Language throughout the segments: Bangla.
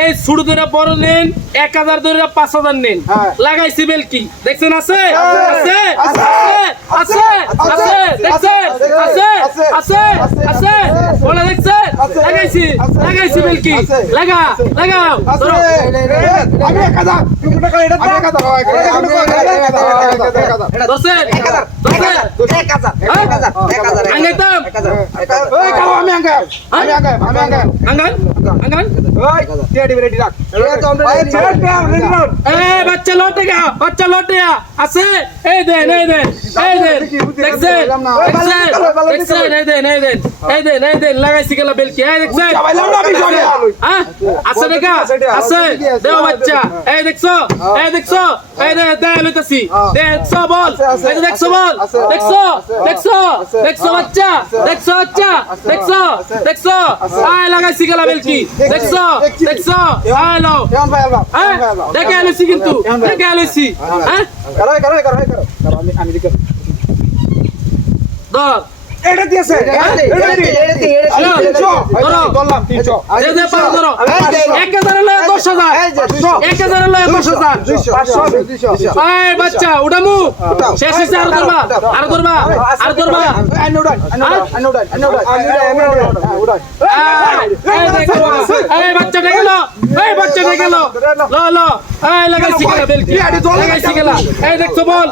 এই ছোট ধরে বড় নেন এক হাজার ধরে পাঁচ হাজার নেন। হ্যাঁ। লাগাইছি বেলকি। দেখছেন আছে? আছে। আছে, আছে। দেখছেন? আছে। আছে, আছে? বলে দেখছেন? লাগাইছি। লাগাইছি বেলকি। লাগা লাগাও ধরো। আমি এক হাজার বাচ্চা লটে গা বাচ্চা লটে আছে? এই দেন এই দেন এই দেন। দেখছেন? দেখছেন? দেখছেন? এই দেন এই দেন এই দেন এই দেন লাগাইছি গেলা বেলকি। এই দেখছেন? চাবাইলাম না আমি সঙ্গে। আছে? দেখা আছে দেও বাচ্চা। এই দেখছ? এই দেখছ? এই দে দে লইতাছি। দেখছ বল। দেখছ বল। দেখছ দেখছ দেখছ বাচ্চা দেখছ বাচ্চা দেখছ দেখছ। আয় লাগাইছি গেলা বেলকি। দেখছ দেখছ আয় লাও হ্যাঁ? দেখে আলেছি কিন্তু দেখে আলেছি হ্যাঁ? করো করো করো করো। করো আমি আমি দিকে ধর এটা দিয়েছে বাচ্চা উঠামু শেষ হয়েছে আর ধরবা আর ধরবা আর ধরবা এই এই বাচ্চাটা গেল। এই ল ল এই লাগাইছি গেলা বেলকি লাগাইছি গেলা এই দেখছ বল।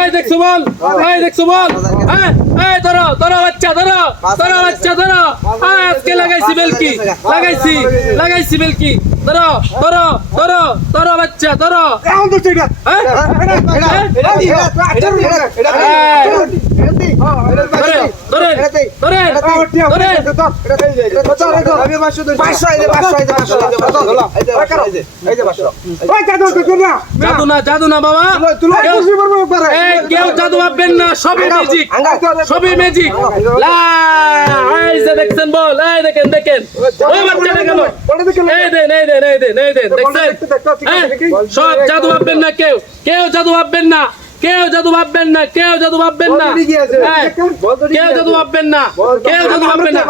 এই দেখছ বল। এই দেখছ বল। হ্যাঁ এই ধরো ধরো বাচ্চা ধরো। ধরো বাচ্চা ধরো। আজকে লাগাইছি বেলকি। লাগাইছি। লাগাইছি বেলকি। ধরো ধরো ধরো ধরো বাচ্চা ধরো এখন তো ঠিক হ্যাঁ জাদু না জাদু না বাবা তুই কেউ- খুশি করব একবারে এই কেউ জাদু ভাববেন না সবই ম্যাজিক সবই ম্যাজিক দেখছেন বল এই দেখেন দেখেন ওই বাচ্চাটা গেল এই দেন এই দেন এই দেন এই দেন দেখছেন? হ্যাঁ? সব জাদু ভাববেন না কেউ কেউ জাদু ভাববেন না কেউ জাদু ভাববেন না কেউ জাদু ভাববেন না। হ্যাঁ, কেউ জাদু ভাববেন না কেউ জাদু ভাববেন না।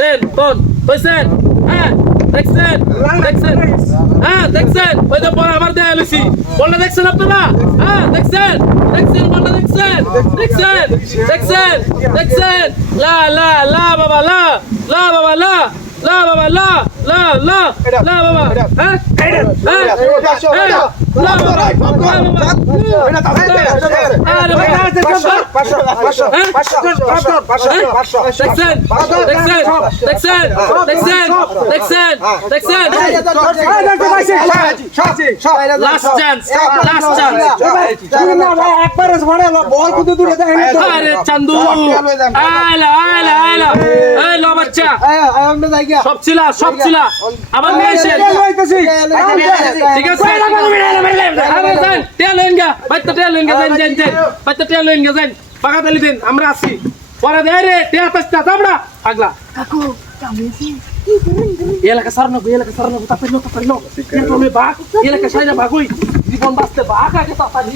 দেন কোন বুঝছেন হ্যাঁ দেখছেন দেখছেন। হ্যাঁ দেখছেন ওই তো পরে আবার দেয়া লইছি বলটা দেখছেন আপনারা? হ্যাঁ দেখছেন দেখছেন বলটা দেখছেন দেখছেন দেখছেন দেখছেন। লা লা লা বাবা লা লা বাবা লা লা বাবা লা। লা লা লা বাবা হ্যাঁ হ্যাঁ হ্যাঁ লা বাবা লা বাবা আরে বাবা দেখছেন দেখছেন দেখছেন দেখছেন দেখছেন দেখছেন লাস্ট চান্স লাস্ট চান্স আরে চান্দু আয়লা আয়লা আয়লা এই লো বাচ্চা সব ছিলা সব ছিলা আবার নিয়ে এসে ঠিক আছে টেল হইন গা গা গা পাকা তালি দেন আমরা আছি পরে দে রে তে পাস্তা তাবড়া পাগলা এলাকা সারনো এলাকা সারনো তাপেলো তাপেলো তুমি বাঘ এলাকা সাইরা বাঘ জীবন বাঁচতে বাঘ আগে তাপানি